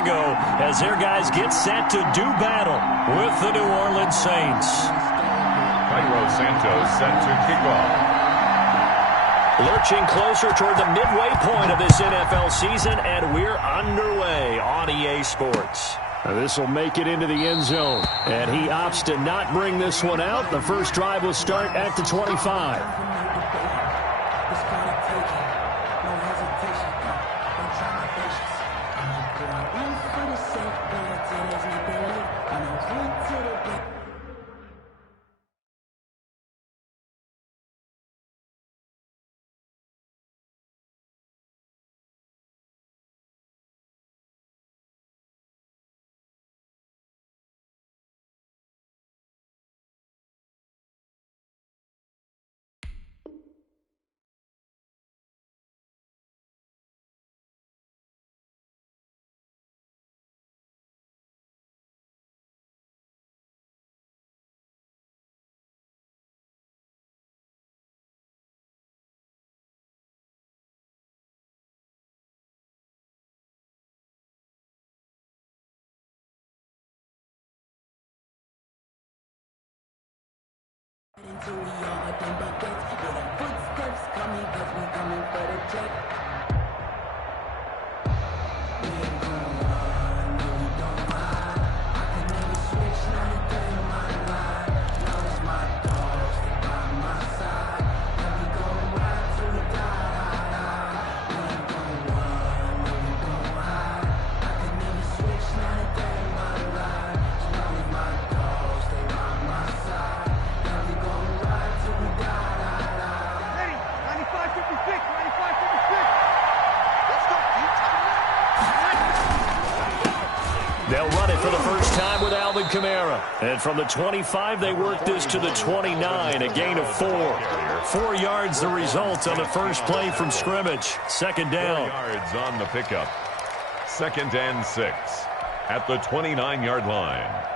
Chicago as their guys get set to do battle with the New Orleans Saints. Cairo Santos set to kick off. Lurching closer toward the midway point of this NFL season, and we're underway on EA Sports. This will make it into the end zone, and he opts to not bring this one out. The first drive will start at the 25. Until we all nothing but gets, yeah, the footsteps coming, cause we coming for the check. We ain't gonna run, no we don't hide. I can never switch, not a day in my life. Now it's my dogs, they by my side. Now we gon' ride till we die. We ain't gonna run, no we don't hide. I can never switch, not a day in my life. So now it's my dogs, they by my side. They'll run it for the first time with Alvin Kamara. And from the 25, they work this to the 29, a gain of 4. 4 yards the result on the first play from scrimmage. Second down. 4 yards on the pickup. 2nd and 6 at the 29-yard line.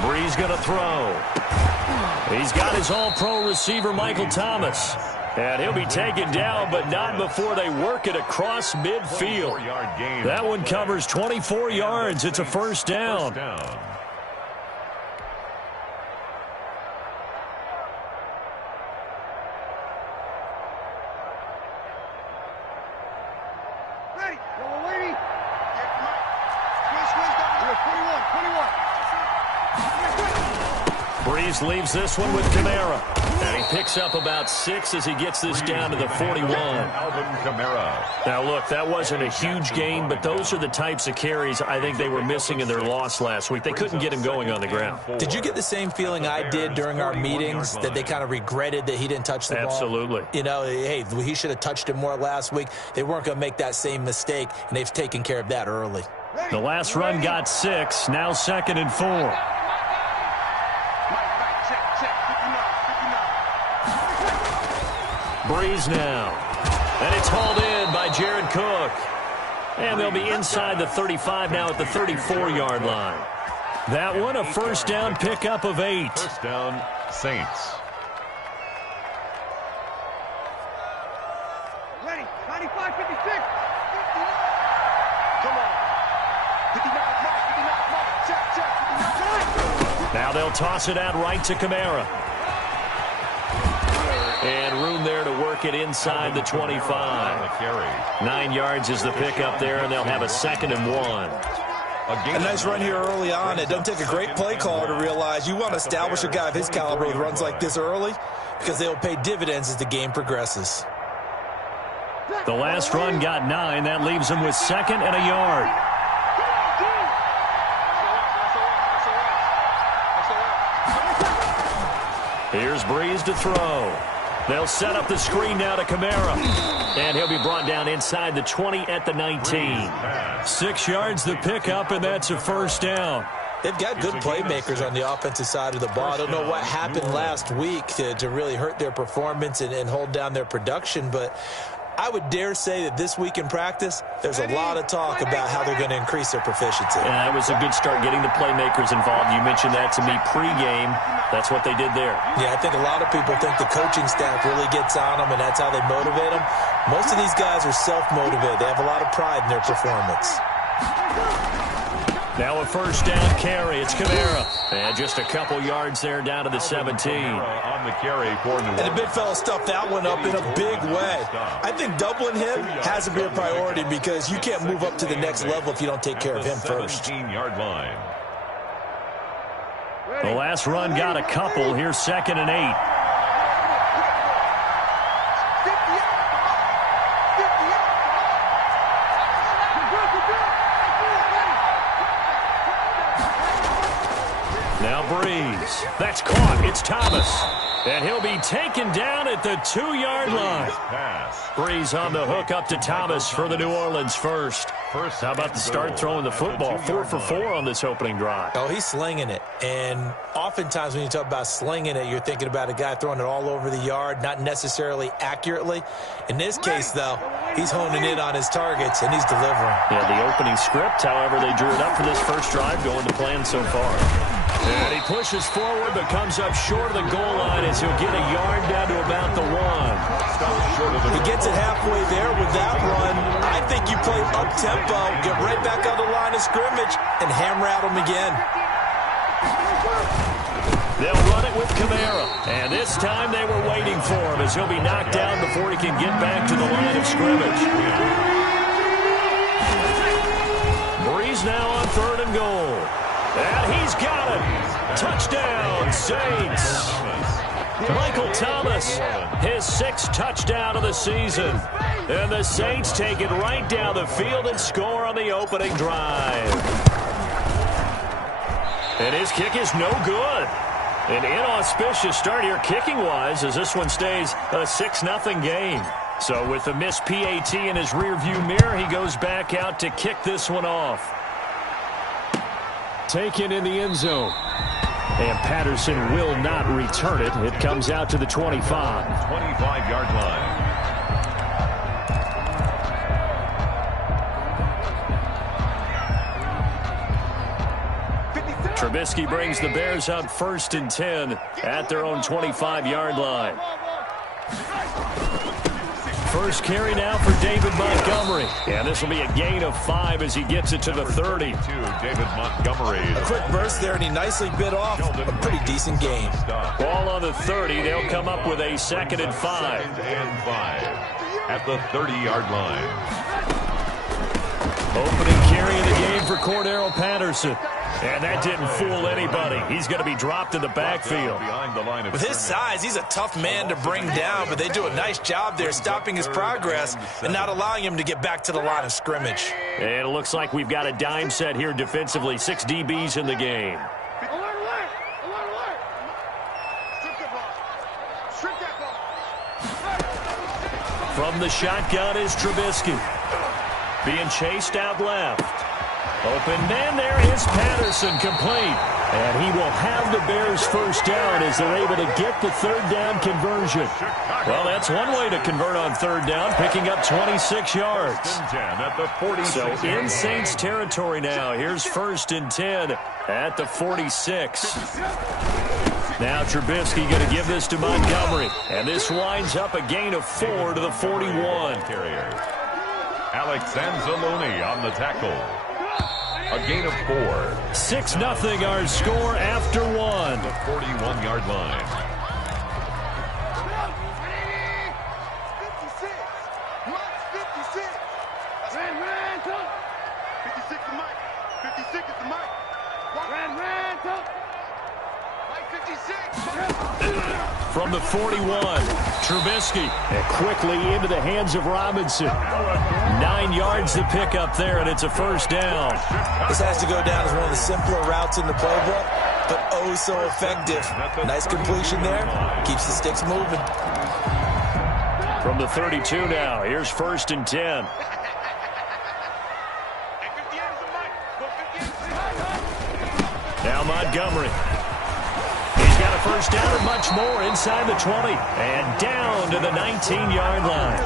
Brees going to throw. He's got his all-pro receiver, Michael Thomas. And he'll be taken down, but not before they work it across midfield. That one covers 24 yards. It's a first down. Brees leaves this one with Kamara. And he picks up about 6 as he gets this down to the 41. Alvin Kamara. Now, look, that wasn't a huge gain, but those are the types of carries I think they were missing in their loss last week. They couldn't get him going on the ground. Did you get the same feeling I did during our meetings, that they kind of regretted that he didn't touch the ball? Absolutely. You know, hey, he should have touched it more last week. They weren't going to make that same mistake, and they've taken care of that early. The last run got 6, now 2nd and 4. Brees now. And it's hauled in by Jared Cook. And they'll be inside the 35 now at the 34-yard line. That one, a first down pickup of 8. First down, Saints. Ready, 95, 56. Come on. 59, check, Now they'll toss it out right to Kamara. And room there to work it inside the 25. 9 yards is the pickup there, and they'll have a 2nd and 1. A nice run here early on. It don't take a great play caller to realize you want to establish a guy of his caliber with runs like this early, because they'll pay dividends as the game progresses. The last run got 9. That leaves him with 2nd and a yard. Here's Brees to throw. They'll set up the screen now to Kamara. And he'll be brought down inside the 20 at the 19. 6 yards the pickup, and that's a first down. They've got good playmakers on the offensive side of the ball. I don't know what happened last week to really hurt their performance and hold down their production, but I would dare say that this week in practice, there's a lot of talk about how they're going to increase their proficiency. Yeah, that was a good start getting the playmakers involved. You mentioned that to me pregame. That's what they did there. Yeah, I think a lot of people think the coaching staff really gets on them, and that's how they motivate them. Most of these guys are self-motivated. They have a lot of pride in their performance. Now a first down carry. It's Kamara. And just a couple yards there down to the 17. On the carry for New Orleans. And the big fella stuffed that one up in a big way. I think doubling him has to be a priority because you can't move up to the next level if you don't take care of him first. 17-yard line. The last run got a couple. Here's 2nd and 8. Now Breeze. That's caught. It's Thomas. And he'll be taken down at the 2-yard line. Breeze on the hook up to Thomas for the New Orleans first. How about the start throwing the football? 4 for 4 on this opening drive. Oh, he's slinging it. And oftentimes when you talk about slinging it, you're thinking about a guy throwing it all over the yard, not necessarily accurately. In this case, though, he's honing in on his targets, and he's delivering. Yeah, the opening script, however, they drew it up for this first drive, going to plan so far. And he pushes forward, but comes up short of the goal line as he'll get a yard down to about the 1. He gets it halfway there with that run. I think you play up-tempo, get right back on the line of scrimmage, and hammer at him again. They'll run it with Kamara. And this time they were waiting for him as he'll be knocked down before he can get back to the line of scrimmage. Breeze now on 3rd and goal. And he's got it. Touchdown, Saints. Michael Thomas, his 6th touchdown of the season. And the Saints take it right down the field and score on the opening drive. And his kick is no good. An inauspicious start here kicking-wise as this one stays a 6-0 game. So with the missed PAT in his rearview mirror, he goes back out to kick this one off. Taken in the end zone. And Patterson will not return it. It comes out to the 25. 25-yard line. Trubisky brings the Bears up 1st and 10 at their own 25-yard line. First carry now for David Montgomery. And this will be a gain of 5 as he gets it to the 30. David Montgomery. A quick burst there, and he nicely bit off a pretty decent gain. Ball on the 30. They'll come up with a 2nd and 5. 2nd and 5 at the 30-yard line. Opening carry of the game for Cordero Patterson. And that didn't fool anybody. He's going to be dropped in the backfield. With his size, he's a tough man to bring down, but they do a nice job there stopping his progress and not allowing him to get back to the line of scrimmage. And it looks like we've got a dime set here defensively. 6 DBs in the game. Alert, alert! Alert, alert! Strip that ball. Strip that ball. From the shotgun is Trubisky. Being chased out left. Open man, there is Patterson, complete. And he will have the Bears first down as they're able to get the 3rd down conversion. Well, that's one way to convert on 3rd down, picking up 26 yards. So in Saints territory now. Here's 1st and 10 at the 46. Now Trubisky going to give this to Montgomery. And this winds up a gain of 4 to the 41. Alex Anzalone on the tackle. A gain of 4. 6-0 our score after 1. The 41-yard line. 56. Mike's 56. Ran, come. 56 is Mike. 56 is the Mike. Ran, come. Mike 56. From the 41, Trubisky. And quickly into the hands of Robinson. 9 yards to pick up there, and it's a first down. This has to go down as one of the simpler routes in the playbook, but oh so effective. Nice completion there. Keeps the sticks moving. From the 32 now, here's 1st and 10. Montgomery. He's got a first down and much more inside the 20. And down to the 19-yard line.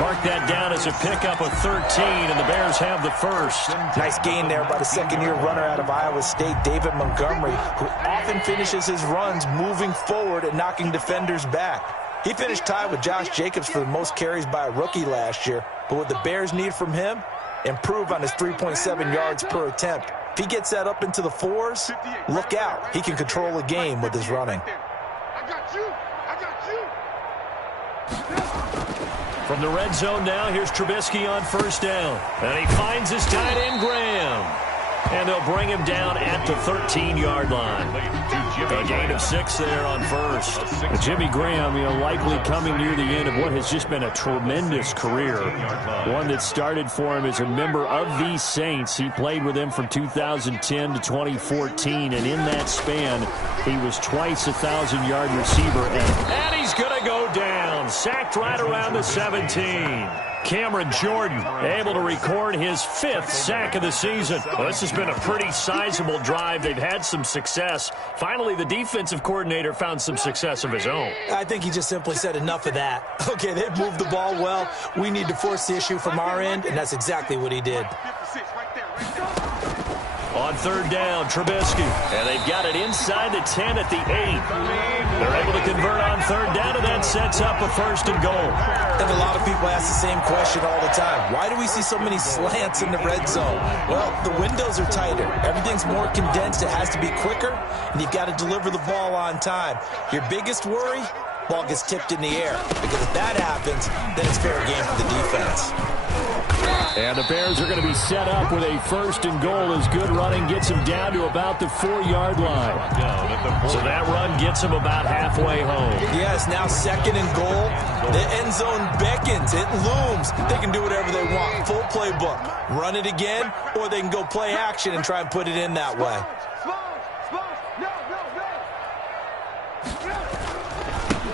Mark that down as a pickup of 13, and the Bears have the first. Nice gain there by the second-year runner out of Iowa State, David Montgomery, who often finishes his runs moving forward and knocking defenders back. He finished tied with Josh Jacobs for the most carries by a rookie last year. But what the Bears need from him, improve on his 3.7 yards per attempt. If he gets that up into the 4s, look out. He can control a game with his running. I got you. I got you. From the red zone now, here's Trubisky on first down. And he finds his tight end, Graham. And they'll bring him down at the 13-yard line. A gain of 6 there on first. Jimmy Graham, likely coming near the end of what has just been a tremendous career. One that started for him as a member of the Saints. He played with them from 2010 to 2014, and in that span, he was twice a 1,000-yard receiver. And he's going to go down. Sacked right around the 17. Cameron Jordan able to record his 5th sack of the season. Well, this has been a pretty sizable drive. They've had some success. Finally, the defensive coordinator found some success of his own. I think he just simply said enough of that. Okay, they've moved the ball well. We need to force the issue from our end, and that's exactly what he did. 56 right there. Right there. On third down, Trubisky. And they've got it inside the 10 at the 8. They're able to convert on third down, and that sets up a first and goal. And a lot of people ask the same question all the time. Why do we see so many slants in the red zone? Well, the windows are tighter. Everything's more condensed. It has to be quicker, and you've got to deliver the ball on time. Your biggest worry? Ball gets tipped in the air. Because if that happens, then it's fair game for the defense. And the Bears are going to be set up with a first and goal as good running gets them down to about the 4-yard line. So that run gets them about halfway home. Yes, now second and goal. The end zone beckons. It looms. They can do whatever they want. Full playbook. Run it again, or they can go play action and try and put it in that way.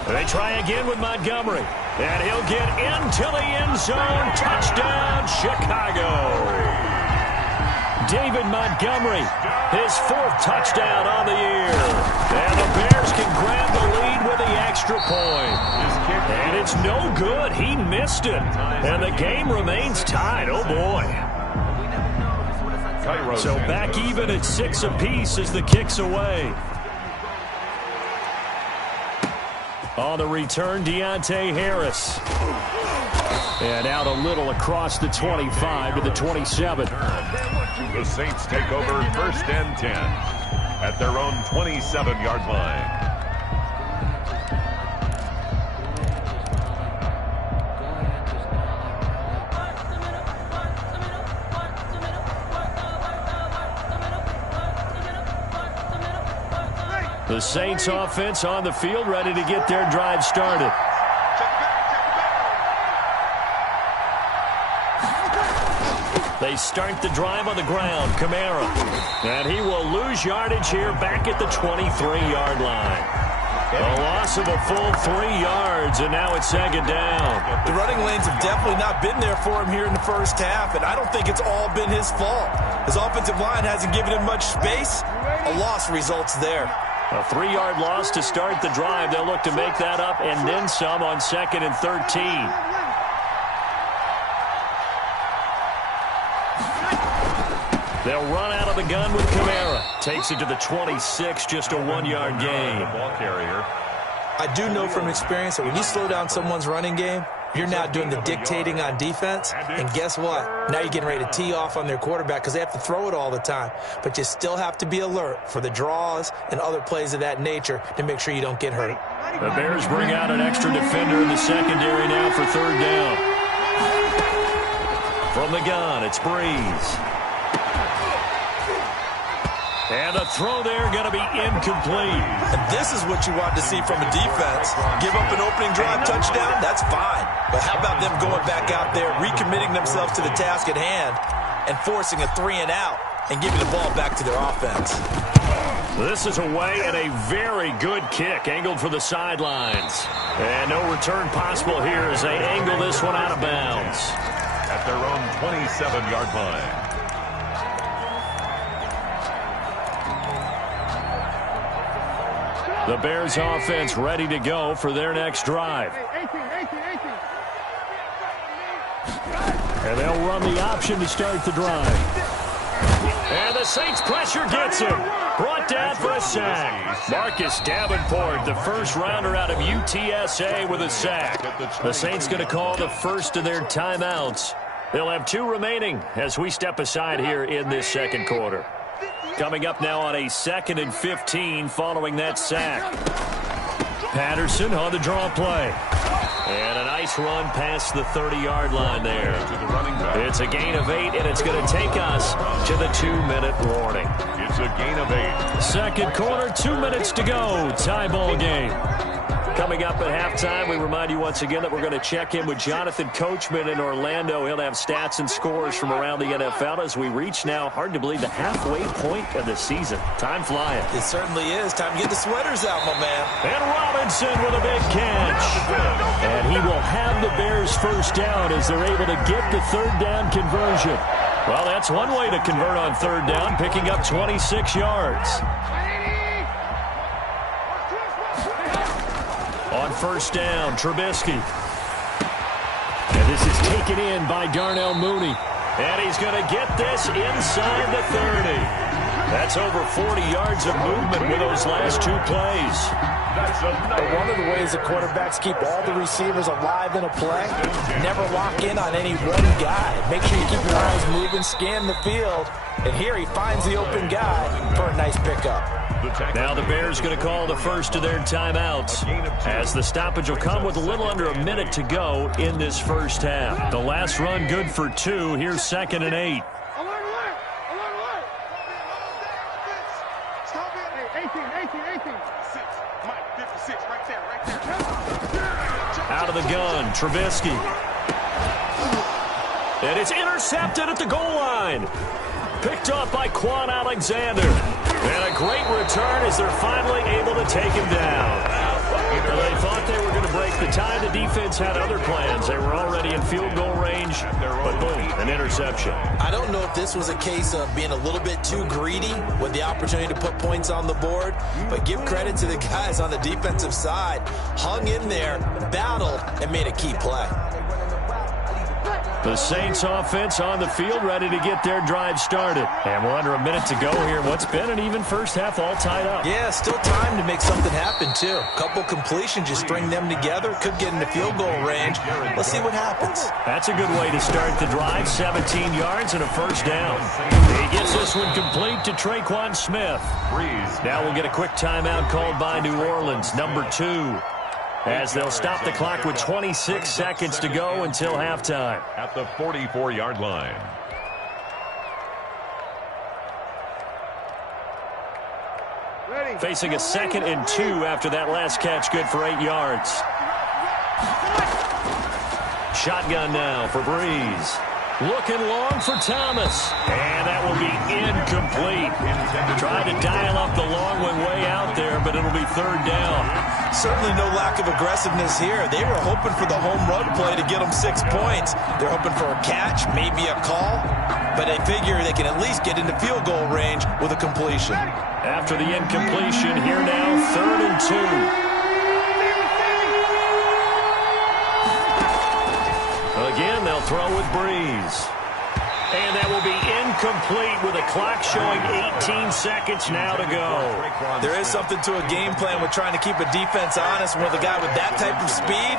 They try again with Montgomery. And he'll get into the end zone. Touchdown, Chicago. David Montgomery, his 4th touchdown on the year. And the Bears can grab the lead with the extra point. And it's no good. He missed it. And the game remains tied. Oh, boy. So back even at 6 apiece as the kick's away. On the return, Deontay Harris. And out a little across the 25 to the 27. The Saints take over first and 10 at their own 27-yard line. The Saints offense on the field, ready to get their drive started. They start the drive on the ground. Kamara. And he will lose yardage here back at the 23-yard line. A loss of a full 3 yards, and now it's second down. The running lanes have definitely not been there for him here in the first half, and I don't think it's all been his fault. His offensive line hasn't given him much space. A loss results there. A 3-yard loss to start the drive. They'll look to make that up and then some on 2nd and 13. They'll run out of the gun with Kamara. Takes it to the 26, just a 1-yard gain. Ball carrier. I do know from experience that when you slow down someone's running game, you're now doing the dictating on defense, and guess what? Now you're getting ready to tee off on their quarterback because they have to throw it all the time. But you still have to be alert for the draws and other plays of that nature to make sure you don't get hurt. The Bears bring out an extra defender in the secondary now for third down. From the gun, it's Breeze. And the throw there going to be incomplete. And this is what you want to see from a defense. Give up an opening drive touchdown, that's fine. But how about them going back out there, recommitting themselves to the task at hand, and forcing a 3-and-out and giving the ball back to their offense. This is away and a very good kick, angled for the sidelines. And no return possible here as they angle this one out of bounds. At their own 27-yard line. The Bears offense ready to go for their next drive. 18. And they'll run the option to start the drive. And the Saints pressure gets him. Brought down for a sack. Marcus Davenport, the first rounder out of UTSA with a sack. The Saints going to call the first of their timeouts. They'll have 2 remaining as we step aside here in this second quarter. Coming up now on a 2nd and 15 following that sack. Patterson on the draw play. And a nice run past the 30-yard line there. It's a gain of 8, and it's going to take us to the 2-minute warning. It's a gain of 8. Second quarter, 2 minutes to go. Tie ball game. Coming up at halftime, we remind you once again that we're going to check in with Jonathan Coachman in Orlando. He'll have stats and scores from around the NFL as we reach now, hard to believe, the halfway point of the season. Time flying. It certainly is. Time to get the sweaters out, my man. And Robinson with a big catch. And he will have the Bears first down as they're able to get the third down conversion. Well, that's one way to convert on third down, picking up 26 yards. On first down, Trubisky. And this is taken in by Darnell Mooney. And he's going to get this inside the 30. That's over 40 yards of movement with those last 2 plays. But one of the ways the quarterbacks keep all the receivers alive in a play, never lock in on any one guy. Make sure you keep your eyes moving, scan the field. And here he finds the open guy for a nice pickup. Now the Bears going to call the first of their timeouts as the stoppage will come with a little under a minute to go in this first half. The last run good for 2. Here's 2nd and 8. Alert! 18. 56, right there. Out of the gun, Trubisky. And it's intercepted at the goal line. Picked up by Quan Alexander. And a great return as they're finally able to take him down. They thought they were going to break the tie. The defense had other plans. They were already in field goal range, but boom, an interception. I don't know if this was a case of being a little bit too greedy with the opportunity to put points on the board, but give credit to the guys on the defensive side. Hung in there, battled, and made a key play. The Saints offense on the field ready to get their drive started. And we're under a minute to go here. What's been an even first half all tied up. Yeah, still time to make something happen, too. A couple completions, just string them together. Could get into field goal range. Let's see what happens. That's a good way to start the drive. 17 yards and a first down. He gets this one complete to Traquan Smith. Now we'll get a quick timeout called by New Orleans, number 2. As they'll stop the clock with 26 seconds to go until halftime. At the 44-yard line. Facing a 2nd and 2 after that last catch, good for 8 yards. Shotgun now for Breeze. Looking long for Thomas. And that will be incomplete. Tried to dial up the long one way out there, but it'll be third down. Certainly no lack of aggressiveness here. They were hoping for the home run play to get them 6 points. They're hoping for a catch, maybe a call, but they figure they can at least get into field goal range with a completion. After the incompletion, here now, 3rd and 2. Again, they'll throw with Breeze. And that will be incomplete with a clock showing 18 seconds now to go. There is something to a game plan with trying to keep a defense honest. With a guy with that type of speed,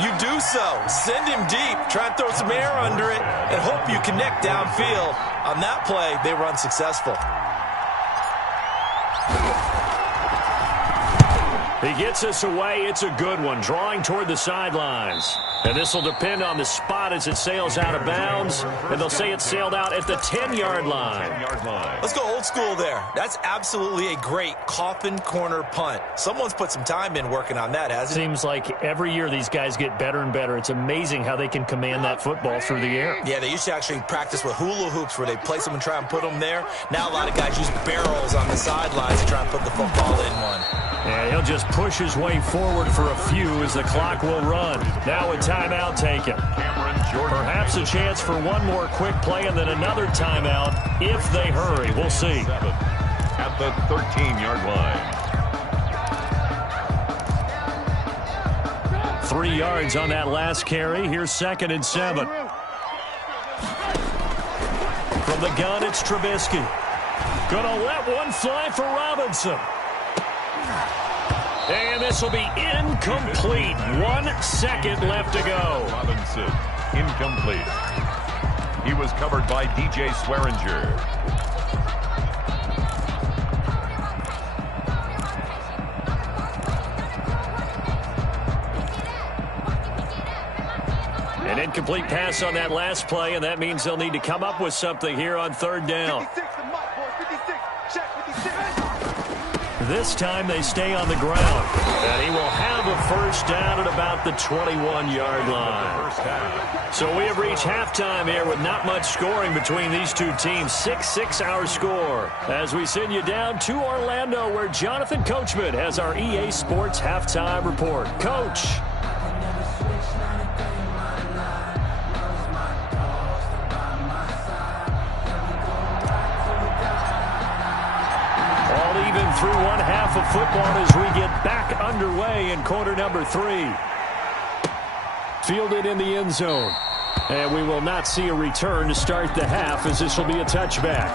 you do so. Send him deep, try and throw some air under it, and hope you connect downfield. On that play, they were unsuccessful. He gets us away. It's a good one. Drawing toward the sidelines. And this will depend on the spot as it sails out of bounds. And they'll say it sailed out at the 10-yard line. Let's go old school there. That's absolutely a great coffin corner punt. Someone's put some time in working on that, hasn't it? Seems like every year these guys get better and better. It's amazing how they can command that football through the air. Yeah, they used to actually practice with hula hoops where they place them and try and put them there. Now a lot of guys use barrels on the sidelines to try and put the football in one. And he'll just push his way forward for a few as the clock will run. Now a timeout taken. Perhaps a chance for one more quick play and then another timeout if they hurry. We'll see. At the 13-yard line. 3 yards on that last carry. Here's 2nd and 7. From the gun, it's Trubisky. Gonna let one fly for Robinson. And this will be incomplete. 1 second left to go. Robinson, incomplete. He was covered by DJ Swearinger. An incomplete pass on that last play, and that means they'll need to come up with something here on 3rd down. 56, the mark, boys. 56. Check 56. This time they stay on the ground, and he will have a 1st down at about the 21-yard line. So we have reached halftime here with not much scoring between these two teams. 6-6 our score. As we send you down to Orlando, where Jonathan Coachman has our EA Sports halftime report. Coach. Through 1 half of football as we get back underway in quarter number 3. Fielded in the end zone. And we will not see a return to start the half, as this will be a touchback.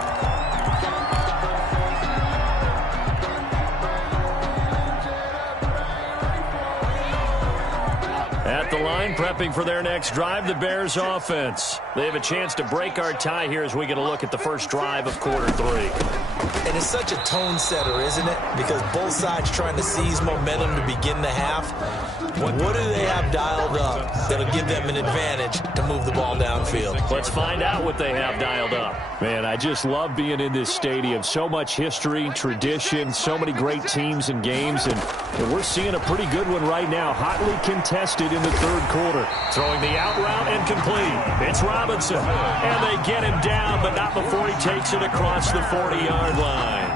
At the line, prepping for their next drive, the Bears offense. They have a chance to break our tie here as we get a look at the first drive of quarter 3. And it's such a tone setter, isn't it? Because both sides trying to seize momentum to begin the half. What do they have dialed up that'll give them an advantage to move the ball downfield? Let's find out what they have dialed up. Man, I just love being in this stadium. So much history, tradition, so many great teams and games, and we're seeing a pretty good one right now. Hotly contested in the 3rd quarter. Throwing the out route and complete. It's Robinson. And they get him down, but not before he takes it across the 40-yard line.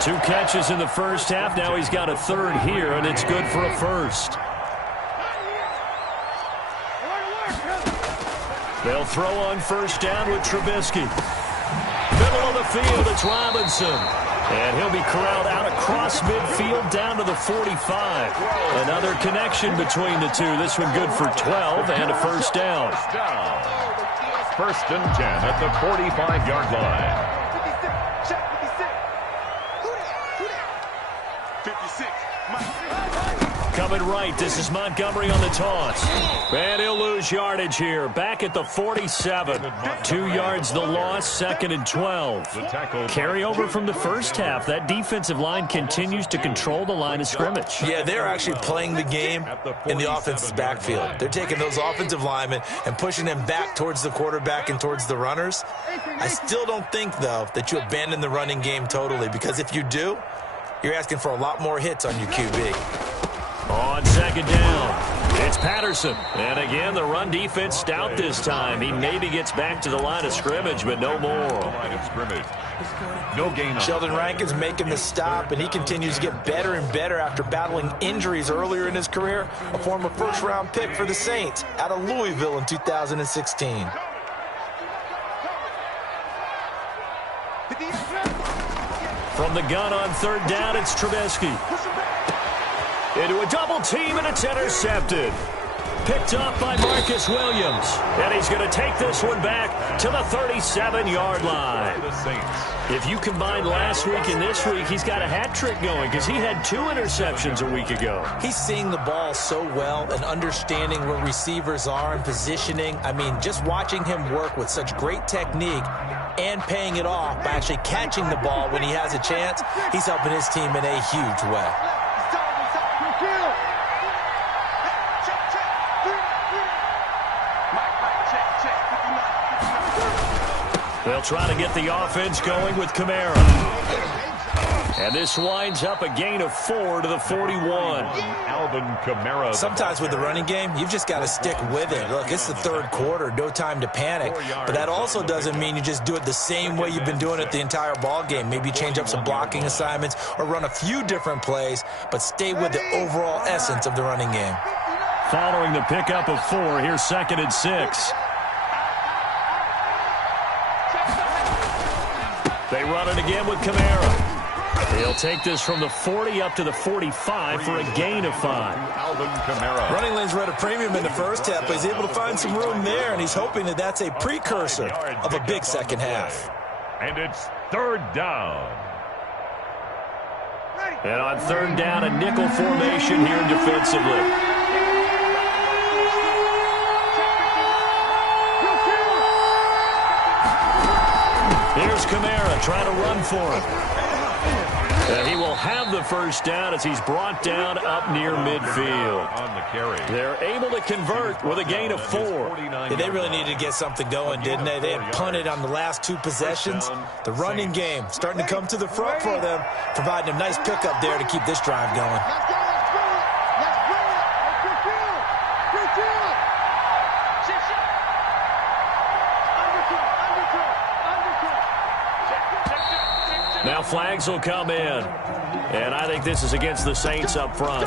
2 catches in the first half. Now he's got a 3rd here, and it's good for a 1st. They'll throw on 1st down with Trubisky. Middle of the field, it's Robinson. And he'll be corralled out across midfield down to the 45. Another connection between the two. This one good for 12 and a 1st down. 1st and 10 at the 45-yard line. 56. Check 56. 56. Coming right, this is Montgomery on the toss. And he'll lose yardage here. Back at the 47. 2 yards the loss, 2nd and 12. Carry over from the first half. That defensive line continues to control the line of scrimmage. Yeah, they're actually playing the game in the offense's backfield. They're taking those offensive linemen and pushing them back towards the quarterback and towards the runners. I still don't think, though, that you abandon the running game totally, because if you do, you're asking for a lot more hits on your QB. On 2nd down, it's Patterson. And again, the run defense stout this time. He maybe gets back to the line of scrimmage, but no more. Line of scrimmage. No gain on. Sheldon Rankins making the stop, and he continues to get better and better after battling injuries earlier in his career. A former 1st-round pick for the Saints out of Louisville in 2016. From the gun on 3rd down, it's Trubisky. Into a double team, and it's intercepted. Picked up by Marcus Williams. And he's going to take this one back to the 37-yard line. If you combine last week and this week, he's got a hat trick going because he had 2 interceptions a week ago. He's seeing the ball so well and understanding where receivers are and positioning. I mean, just watching him work with such great technique and paying it off by actually catching the ball when he has a chance, he's helping his team in a huge way. They'll try to get the offense going with Kamara. And this winds up a gain of 4 to the 41. Alvin Kamara. Sometimes with the running game, you've just got to stick with it. Look, it's the 3rd quarter, no time to panic. But that also doesn't mean you just do it the same way you've been doing it the entire ball game. Maybe change up some blocking assignments or run a few different plays, but stay with the overall essence of the running game. Following the pickup of 4, here's 2nd and 6. They run it again with Kamara. He'll take this from the 40 up to the 45 for a gain of 5. Alvin Kamara. Running lanes were at a premium in the first half, but he's able to find some room there, and he's hoping that that's a precursor of a big second half. And it's third down. And on third down, a nickel formation here defensively. Here's Kamara trying to run for him. And he will have the first down as he's brought down up near midfield. On the carry. They're able to convert with a gain of 4. Yeah, they really needed to get something going, didn't they? They had punted on the last 2 possessions. The running game starting to come to the front for them, providing a nice pickup there to keep this drive going. Let's go, let's bring it. Let's bring it. Let's go field. Good field. Shit, shit. Undercut. Now flags will come in. And I think this is against the Saints up front.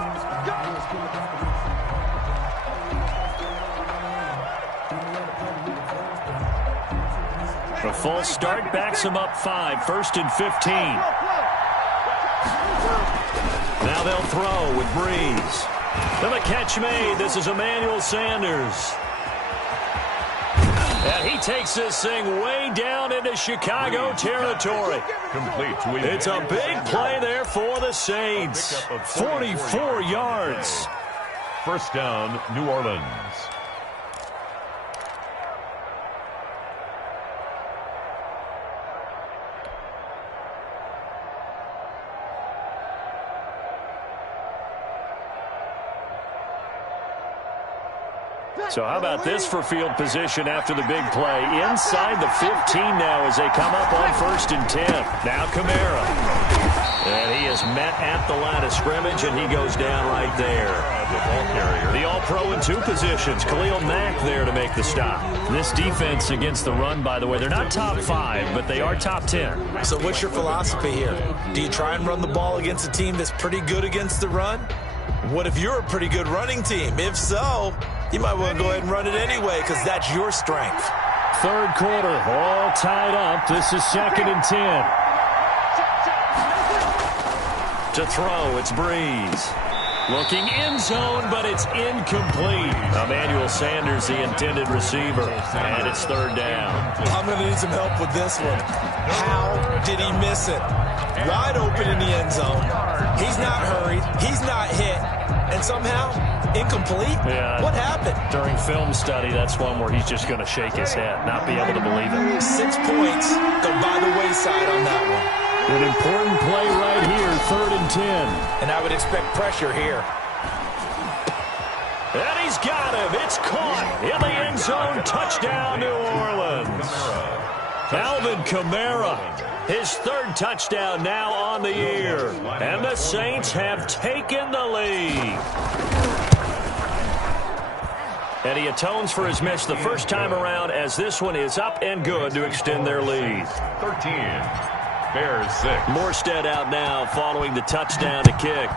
A false start backs him up 5. 1st and 15. Now they'll throw with Breeze. And the catch made. This is Emmanuel Sanders. And he takes this thing way down into Chicago territory. Complete. It's a big play there for the Saints. 44 yards. First down, New Orleans. So how about this for field position after the big play? Inside the 15 now as they come up on 1st and 10. Now Kamara. And he is met at the line of scrimmage, and he goes down right there. The ball carrier. The all-pro in 2 positions. Khalil Mack there to make the stop. This defense against the run, by the way, they're not top 5, but they are top 10. So what's your philosophy here? Do you try and run the ball against a team that's pretty good against the run? What if you're a pretty good running team? If so, you might want to go ahead and run it anyway because that's your strength. Third quarter, all tied up. This is 2nd and 10. To throw, it's Breeze. Looking end zone, but it's incomplete. Emmanuel Sanders, the intended receiver, and it's 3rd down. I'm going to need some help with this one. How did he miss it? Wide open in the end zone. He's not hurried. He's not hit. And somehow, incomplete? Yeah. What happened? During film study, that's one where he's just going to shake his head, not be able to believe it. 6 points go by the wayside on that one. An important play right here, 3rd and 10. And I would expect pressure here. And he's got him. It's caught in the end zone. Touchdown, New Orleans. Alvin Kamara, his 3rd touchdown now on the year. And the Saints have taken the lead. And he atones for his miss the first time around as this one is up and good to extend their lead. 13. Bears 6. Morstead out now following the touchdown to kick.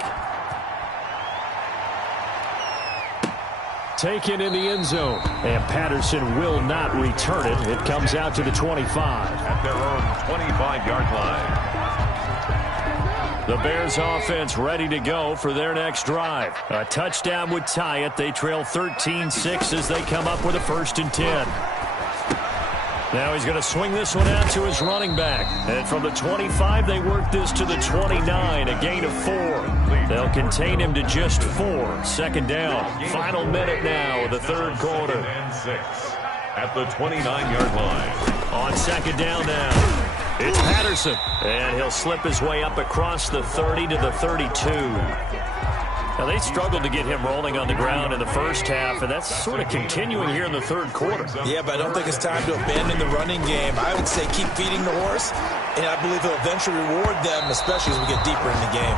Taken in the end zone. And Patterson will not return it. It comes out to the 25. At their own 25-yard line. The Bears offense ready to go for their next drive. A touchdown would tie it. They trail 13-6 as they come up with a 1st and 10. Now he's going to swing this one out to his running back. And from the 25, they work this to the 29, a gain of 4. They'll contain him to just 4. 2nd down. Final minute now of the 3rd quarter. And 6 at the 29-yard line. On 2nd down now. It's Patterson. And he'll slip his way up across the 30 to the 32. Now, they struggled to get him rolling on the ground in the first half, and that's sort of continuing here in the 3rd quarter. Yeah, but I don't think it's time to abandon the running game. I would say keep feeding the horse, and I believe he'll eventually reward them, especially as we get deeper in the game.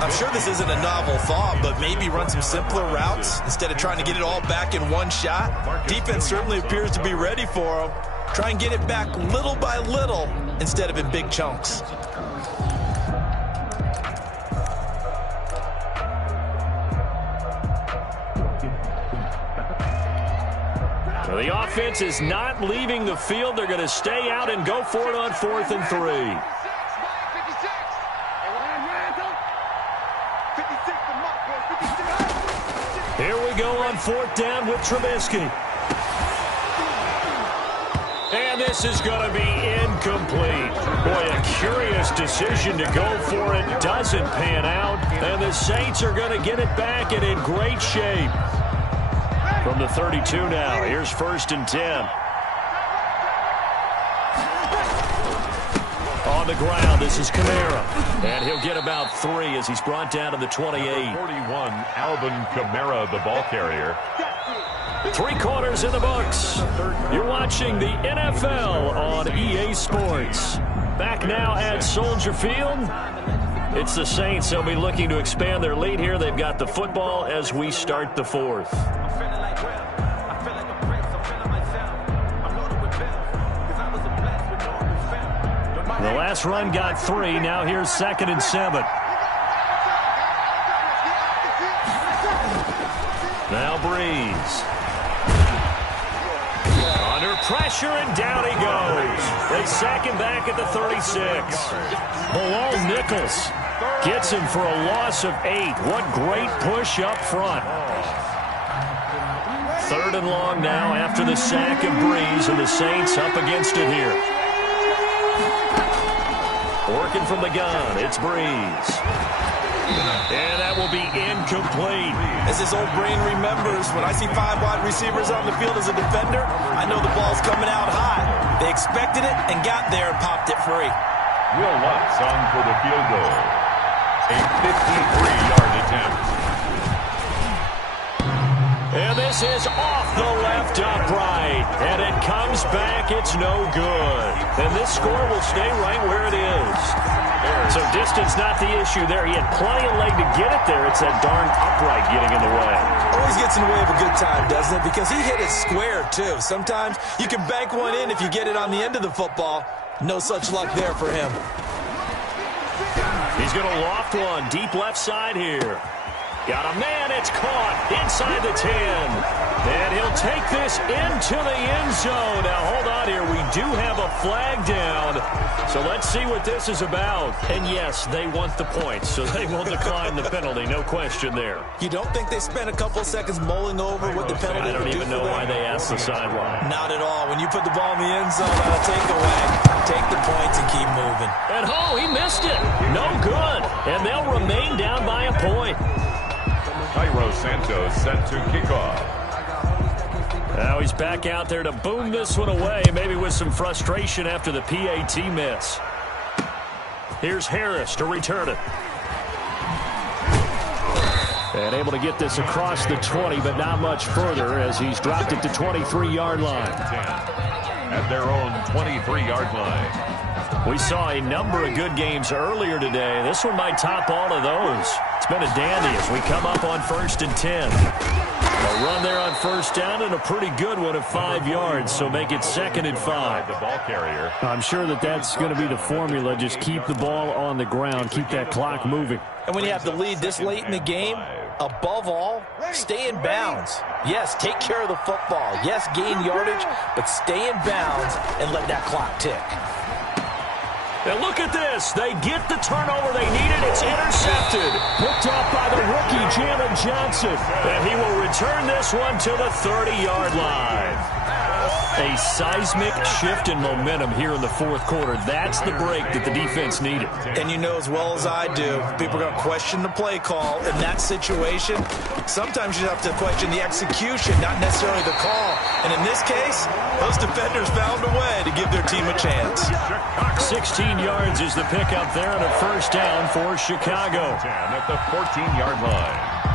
I'm sure this isn't a novel thought, but maybe run some simpler routes instead of trying to get it all back in one shot. Defense certainly appears to be ready for him. Try and get it back little by little instead of in big chunks. The offense is not leaving the field. They're going to stay out and go for it on 4th and 3. go on 4th down with Trubisky. And this is going to be incomplete. Boy, a curious decision to go for it. Doesn't pan out. And the Saints are going to get it back and in great shape. From the 32 now, here's 1st and 10. On the ground, this is Kamara. And he'll get about 3 as he's brought down to the 28. Number 41, Alvin Kamara, the ball carrier. 3 quarters in the books. You're watching the NFL on EA Sports. Back now at Soldier Field. It's the Saints. They'll be looking to expand their lead here. They've got the football as we start the 4th. The last run got 3. Now here's 2nd and 7. Now Breeze. Under pressure, and down he goes. They sack him back at the 36. Below Nichols gets him for a loss of 8. What great push up front. 3rd and long now after the sack of Breeze, and the Saints up against it here. Working from the gun, it's Breeze. And that will be incomplete. As his old brain remembers, when I see 5 wide receivers on the field as a defender, I know the ball's coming out high. They expected it and got there and popped it free. Will Lutz on for the field goal. A 53-yard attempt. And this is off the left upright. And it comes back. It's no good. And this score will stay right where it is. So distance not the issue there. He had plenty of leg to get it there. It's that darn upright getting in the way. Always gets in the way of a good time, doesn't it? Because he hit it square, too. Sometimes you can bank one in if you get it on the end of the football. No such luck there for him. He's going to loft one deep left side here. Got a man. It's caught inside the 10. And he'll take this into the end zone. Now, hold on here. We do have a flag down. So let's see what this is about. And, yes, they want the points, so they will decline the penalty. No question there. You don't think they spent a couple of seconds mulling over what the penalty I don't even know why they asked the sideline. Not at all. When you put the ball in the end zone on a takeaway, take the points and keep moving. And, oh, he missed it. No good. And they'll remain down by a point. Cairo Santos set to kick off. Now he's back out there to boom this one away, maybe with some frustration after the PAT miss. Here's Harris to return it. And able to get this across the 20, but not much further as he's dropped it to 23-yard line. 10 at their own 23-yard line. We saw a number of good games earlier today. This one might top all of those. It's been a dandy as we come up on 1st and 10. A run there on 1st down and a pretty good one of 5 yards, so make it 2nd and 5. The ball carrier. I'm sure that's going to be the formula. Just keep the ball on the ground, keep that clock moving. And when you have the lead this late in the game, above all, stay in bounds. Yes, take care of the football. Yes, gain yardage, but stay in bounds and let that clock tick. And look at this. They get the turnover they needed. It's intercepted. Picked off by the rookie, Jalen Johnson. And he will return this one to the 30-yard line. A seismic shift in momentum here in the 4th quarter. That's the break that the defense needed. And you know as well as I do, people are going to question the play call in that situation. Sometimes you have to question the execution, not necessarily the call. And in this case, those defenders found a way to give their team a chance. 16 yards is the pickup there and a 1st down for Chicago. 10 at the 14-yard line.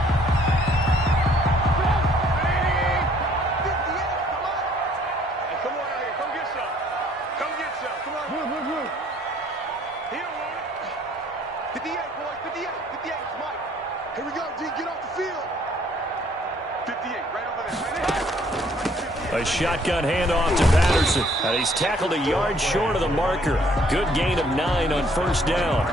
A A shotgun handoff to Patterson. And he's tackled a yard short of the marker. Good gain of 9 on first down.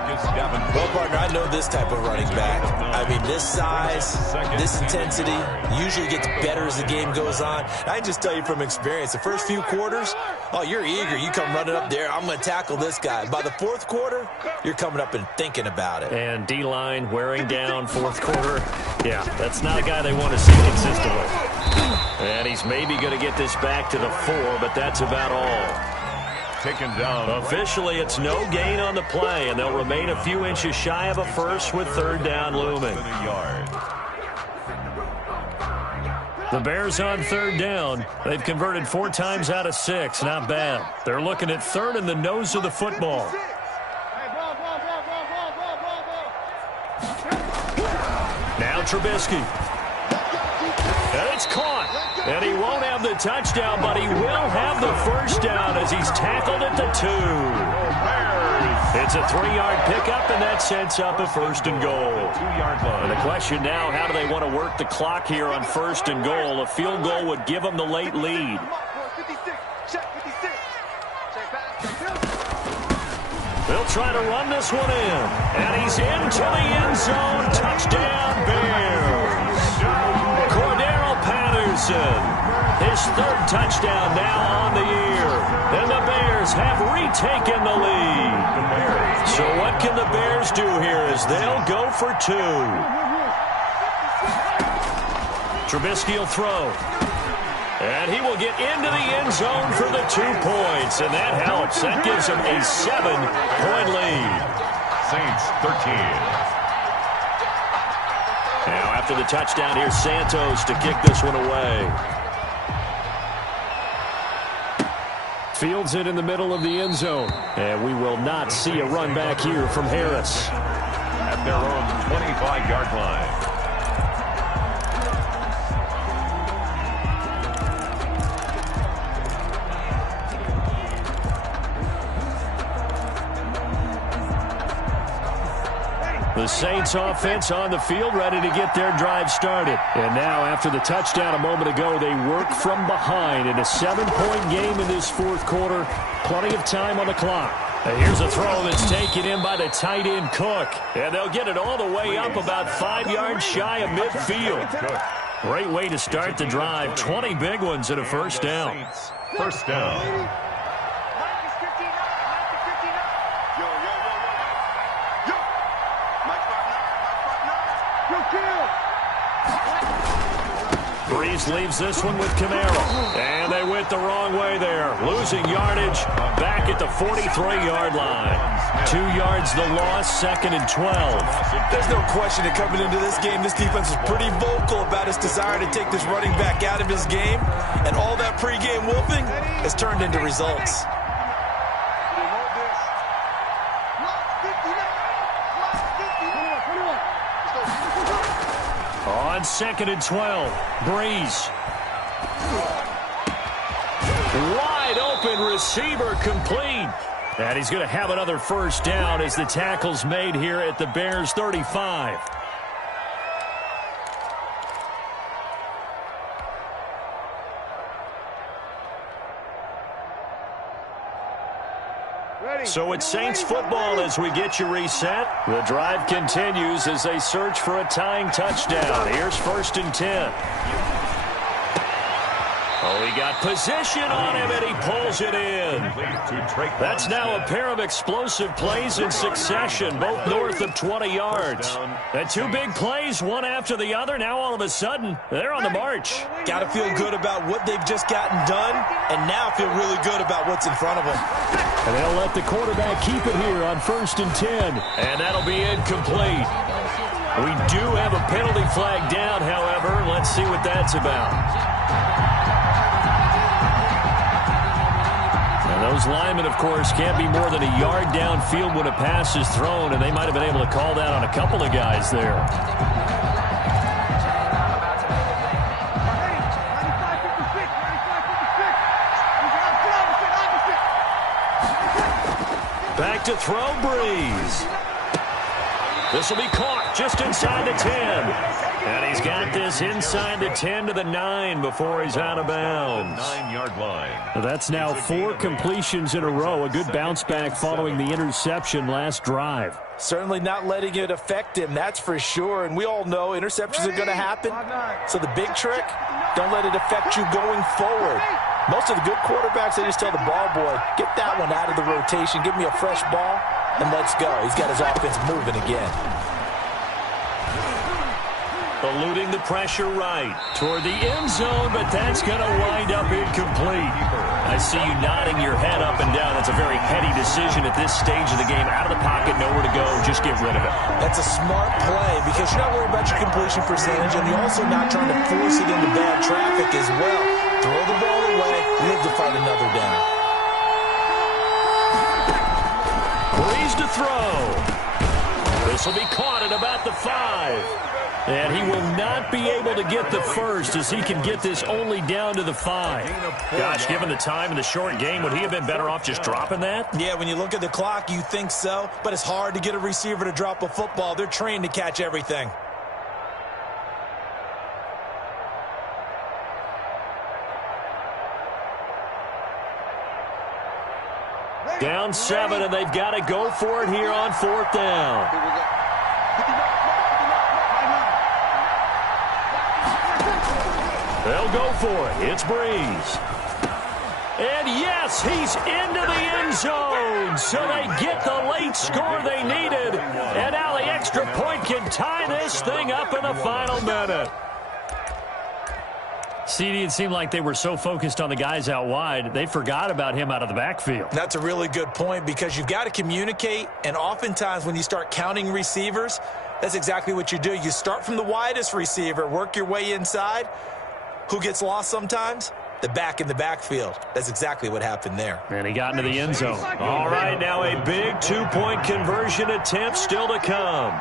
Well, partner, I know this type of running back. I mean, this size, this intensity usually gets better as the game goes on. I can just tell you from experience, the first few quarters, oh, you're eager. You come running up there, I'm going to tackle this guy. By the fourth quarter, you're coming up and thinking about it. And D-line wearing down fourth quarter. Yeah, that's not a guy they want to see consistently. And he's maybe going to get this back to the 4, but that's about all. Taken down. Officially, it's no gain on the play, and they'll remain a few inches shy of a first with third down looming. The Bears on third down. They've converted 4 times out of 6. Not bad. They're looking at third in the nose of the football. Now Trubisky. And it's caught. And he won't have the touchdown, but he will have the first down as he's tackled at the 2. It's a 3-yard pickup, and that sets up a first and goal. 2-yard line. And the question now, how do they want to work the clock here on first and goal? A field goal would give them the late lead. They'll try to run this one in. And he's into the end zone. Touchdown, Bears. Cordero Patterson. His 3rd touchdown now on the year. And the Bears have retaken the lead. So what can the Bears do here as they'll go for 2? Trubisky will throw. And he will get into the end zone for the 2 points. And that helps. That gives him a 7-point lead. Saints 13. Now after the touchdown, here's Santos to kick this one away. Fields it in the middle of the end zone. And we will not see a run back here from Harris. At their own 25-yard line. The Saints offense on the field, ready to get their drive started. And now, after the touchdown a moment ago, they work from behind in a 7-point game in this fourth quarter. Plenty of time on the clock. And here's a throw that's taken in by the tight end Cook. And they'll get it all the way up about 5 yards shy of midfield. Great way to start the drive. 20 big ones and a first down. First down. Breeze leaves this one with Camaro. And they went the wrong way there. Losing yardage back at the 43-yard line. 2 yards the loss, 2nd and 12. There's no question that coming into this game, this defense is pretty vocal about its desire to take this running back out of his game. And all that pregame whooping has turned into results. On 2nd and 12, Breeze. Wide open receiver complete. And he's going to have another first down as the tackle's made here at the Bears 35. So it's Saints football as we get you reset. The drive continues as they search for a tying touchdown. Here's 1st and 10. Oh, he got position on him, and he pulls it in. That's now a pair of explosive plays in succession, both north of 20 yards. And 2 big plays, one after the other. Now, all of a sudden, they're on the march. Got to feel good about what they've just gotten done, and now feel really good about what's in front of them. And they'll let the quarterback keep it here on 1st and 10. And that'll be incomplete. We do have a penalty flag down, however. Let's see what that's about. Those linemen, of course, can't be more than a yard downfield when a pass is thrown, and they might have been able to call that on a couple of guys there. Back to throw, Breeze. This will be caught just inside the 10. And He's got this inside the 10 to the 9 before he's out of bounds. 9-yard line. That's now 4 completions in a row. A good bounce back following the interception last drive. Certainly not letting it affect him, that's for sure. And we all know interceptions are going to happen. So the big trick, don't let it affect you going forward. Most of the good quarterbacks, they just tell the ball boy, get that one out of the rotation, give me a fresh ball, and let's go. He's got his offense moving again. Eluding the pressure right toward the end zone, but that's going to wind up incomplete. I see you nodding your head up and down. That's a very heady decision at this stage of the game. Out of the pocket, nowhere to go. Just get rid of it. That's a smart play because you're not worried about your completion percentage, and you're also not trying to force it into bad traffic as well. Throw the ball away, live to fight another down. Breeze to throw. This will be caught at about the 5. And he will not be able to get the first as he can get this only down to the 5. Gosh, given the time in the short game, would he have been better off just dropping that? Yeah, when you look at the clock, you think so. But it's hard to get a receiver to drop a football. They're trained to catch everything. Down 7, and they've got to go for it here on 4th down. They'll go for it. It's Breeze. And yes, he's into the end zone. So they get the late score they needed. And now the extra point can tie this thing up in the final minute. CD, it seemed like they were so focused on the guys out wide, they forgot about him out of the backfield. That's a really good point because you've got to communicate, and oftentimes when you start counting receivers, that's exactly what you do. You start from the widest receiver, work your way inside. Who gets lost sometimes? The back in the backfield. That's exactly what happened there. And he got into the end zone. All right, now a big 2-point conversion attempt still to come.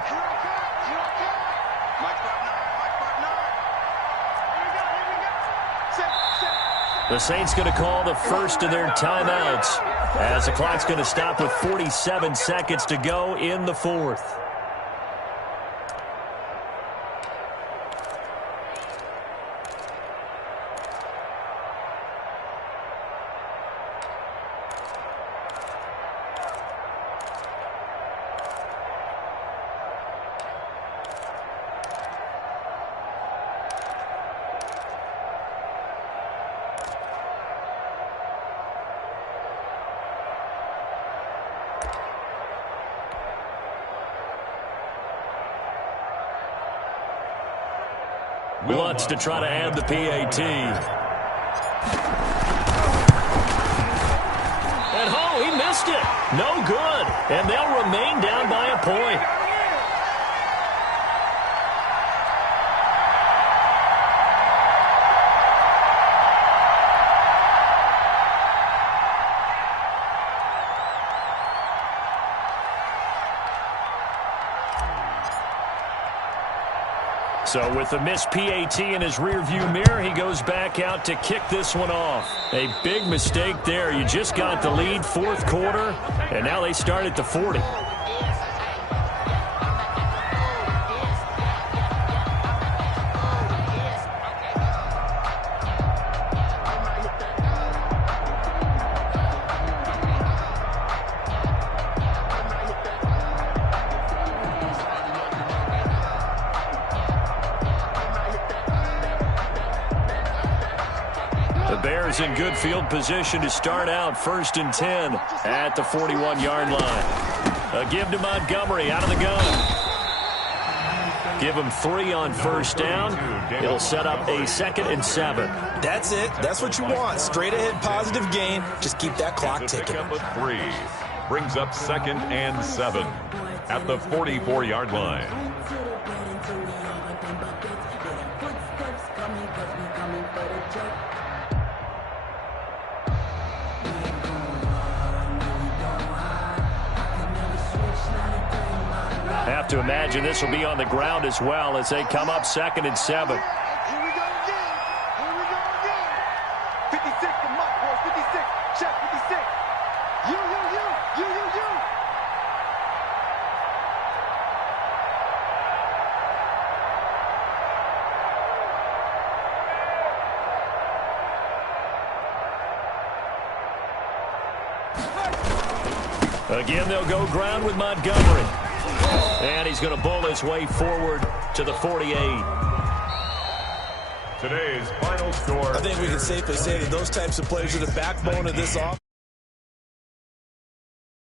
The Saints going to call the first of their timeouts as the clock's going to stop with 47 seconds to go in the 4th. Wants to try to add the PAT. And oh, he missed it. No good. And they'll remain down by a point. So with the missed PAT in his rearview mirror, he goes back out to kick this one off. A big mistake there. You just got the lead, 4th quarter, and now they start at the 40. In good field position to start out 1st and 10 at the 41-yard line. A give to Montgomery out of the gun. Give him 3 on 1st down. It'll set up a 2nd and 7. That's it. That's what you want. Straight ahead positive gain. Just keep that clock ticking. Pick up a 3. Brings up 2nd and 7 at the 44-yard line. Have to imagine this will be on the ground as well as they come up 2nd and 7. Here we go again. Here we go again. 56 to Mike, boys. 56. Check 56. You. Again, they'll go ground with Montgomery. And he's going to bowl his way forward to the 48. Today's final score. I think we can safely say that those types of players are the backbone of this offense.